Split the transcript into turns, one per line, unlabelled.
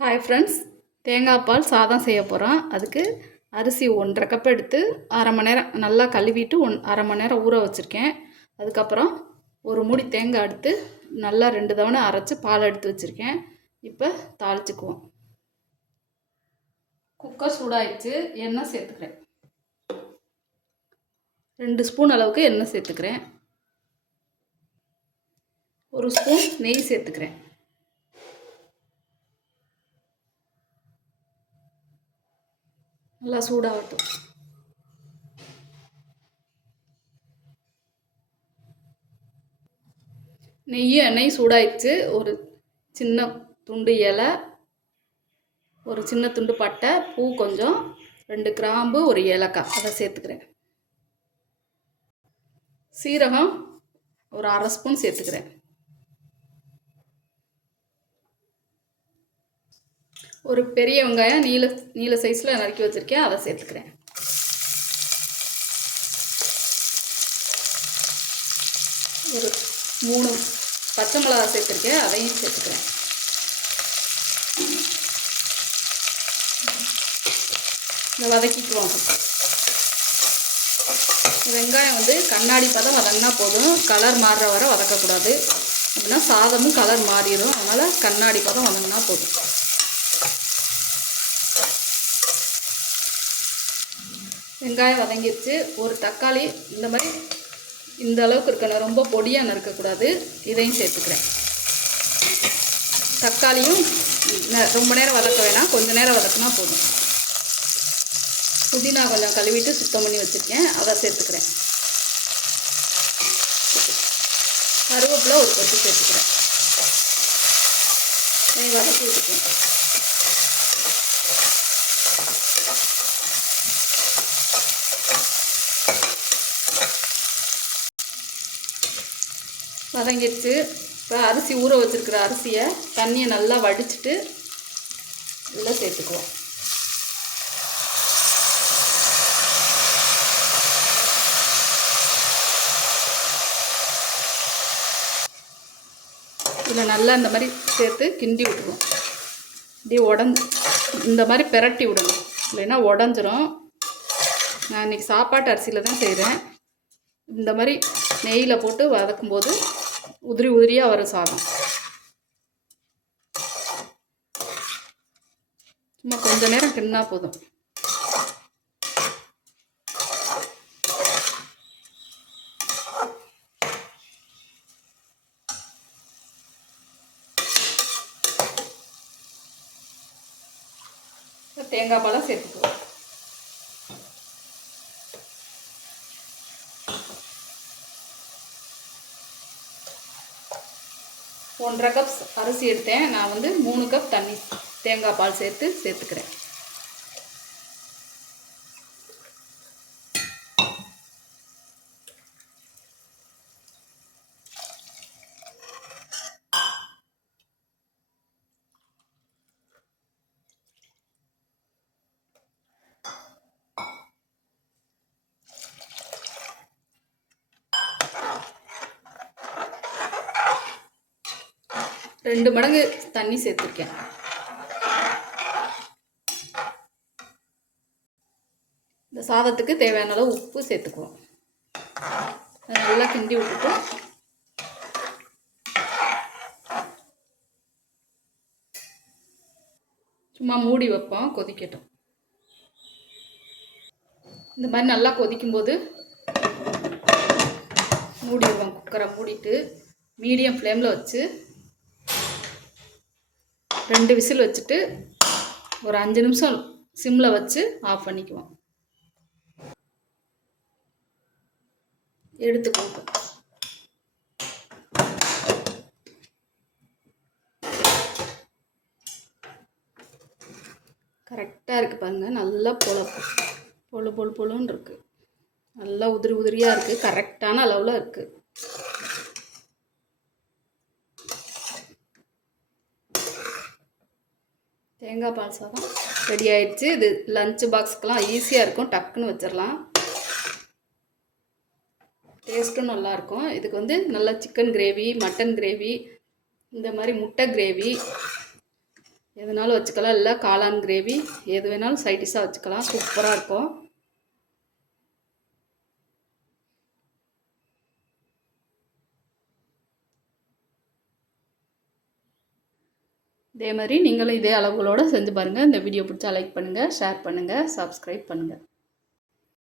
Hi friends தேங்காய் பால் சாதம் செய்ய போகிறோம் அதுக்கு அரிசி ஒன்றரை கப் எடுத்து அரை மணி நேரம் நல்லா கழுவிட்டு ஒன் அரை மணி நேரம் ஊற வச்சுருக்கேன். அதுக்கப்புறம் ஒரு மூடி தேங்காய் எடுத்து நல்லா ரெண்டு தவணை அரைச்சி பால் எடுத்து வச்சுருக்கேன். இப்போ தாளிச்சுக்குவோம். குக்கர் சூடாயிடுச்சு. எண்ணெய் சேர்த்துக்கிறேன். ரெண்டு ஸ்பூன் அளவுக்கு எண்ணெய் சேர்த்துக்கிறேன். ஒரு ஸ்பூன் நெய் சேர்த்துக்கிறேன். நல்லா சூடாகட்டும். நெய் எண்ணெய் சூடாயிடுச்சு. ஒரு சின்ன துண்டு இலை ஒரு சின்ன துண்டு பட்டை பூ கொஞ்சம் ரெண்டு கிராம்பு ஒரு ஏலக்காய். அதை சேர்த்துக்கிறேன். சீரகம் ஒரு அரை ஸ்பூன் சேர்த்துக்கிறேன். ஒரு பெரிய வெங்காயம் நீல நீல சைஸில் நறுக்கி வச்சுருக்கேன். அதை சேர்த்துக்கிறேன். ஒரு மூணு பச்சை மிளகா சேர்த்துருக்கேன். அதையும் சேர்த்துக்கிறேன். இதை வதக்கிக்குவோம். வெங்காயம் வந்து கண்ணாடி பதம் வதங்கினா போதும். கலர் மாறுற வரை வதக்கக்கூடாது. அப்படின்னா சாதமும் கலர் மாறிடும். அதனால் கண்ணாடி பதம் வதங்கினா போதும். வெங்காயம் வதங்கிடுச்சு ஒரு தக்காளி இந்த மாதிரி இந்த அளவுக்கு இருக்கணும். ரொம்ப பொடியாக நறுக்கக்கூடாது இதையும் சேர்த்துக்கிறேன். தக்காளியும் ரொம்ப நேரம் வதக்க வேணாம். கொஞ்சம் நேரம் வதக்கினா போதும். புதினா கொஞ்சம் கழுவிட்டு சுத்தம் பண்ணி வச்சுருக்கேன். அதை சேர்த்துக்கிறேன். கருவேப்பிலை ஒரு கொத்து சேர்த்துக்கிறேன். வதக்கி வச்சுக்கேன் வதங்கிடுச்சு. இப்போ அரிசி ஊற வச்சிருக்கிற அரிசியை தண்ணியை நல்லா வடிச்சிட்டு இதில் சேர்த்துக்குவோம். இதில் நல்லா இந்த மாதிரி சேர்த்து கிண்டி விட்டுருவோம். இப்படி உடஞ்சி இந்த மாதிரி பெரட்டி விடணும். இல்லைன்னா உடஞ்சிரும். நான் இன்றைக்கி சாப்பாட்டு அரிசியில் தான் செய்கிறேன் இந்த மாதிரி நெய்யில் போட்டு வதக்கும்போது உதிரி உதிரியாக வரும் சாதம். சும்மா கொஞ்ச நேரம் கிண்ணா போதும். தேங்காய் பழம் சேர்த்துக்குவோம் ஒன்றரை கப் அரிசி எடுத்தேன். நான் வந்து மூணு கப் தண்ணி தேங்காய் பால் சேர்த்து சேர்த்துக்கிறேன். ரெண்டு மடங்கு தண்ணி சேர்த்துருக்கேன். இந்த சாதத்துக்கு தேவையான அளவு உப்பு சேர்த்துக்குவோம். நல்லா கிண்டி விட்டுட்டு சும்மா மூடி வைப்போம் கொதிக்கட்டும். இந்த மாதிரி நல்லா கொதிக்கும்போது மூடிடுவோம் குக்கரை மூடிட்டு மீடியம் ஃப்ளேமில் வச்சு ரெண்டு விசில் வச்சுட்டு ஒரு அஞ்சு நிமிஷம் சிம்மில் வச்சு ஆஃப் பண்ணிக்குவோம். எடுத்து கொடுப்போம். கரெக்டாக இருக்குது பாருங்கள் நல்லா பொல பொழு பொழு பொழுன்னு இருக்குது நல்லா உதிரி உதிரியாக இருக்குது கரெக்டான அளவில் இருக்குது தேங்காய் பால் சாதம் ரெடி ஆயிடுச்சு. இது லஞ்ச் பாக்ஸ்க்கெலாம் ஈஸியாக இருக்கும். டக்குன்னு வச்சிடலாம் டேஸ்ட்டும் நல்லாயிருக்கும் இதுக்கு வந்து நல்லா சிக்கன் கிரேவி மட்டன் கிரேவி இந்த மாதிரி முட்டை கிரேவி எதுனாலும் வச்சுக்கலாம். இல்லை காளான் கிரேவி எது வேணாலும் சைட் டிஷ்ஷாக வச்சுக்கலாம். சூப்பராக இருக்கும். இதே மாதிரி நீங்களும் இதே அளவுகளோடு செஞ்சு பாருங்கள் இந்த வீடியோ பிடிச்சா லைக் பண்ணுங்கள் ஷேர் பண்ணுங்கள் சப்ஸ்கிரைப் பண்ணுங்கள்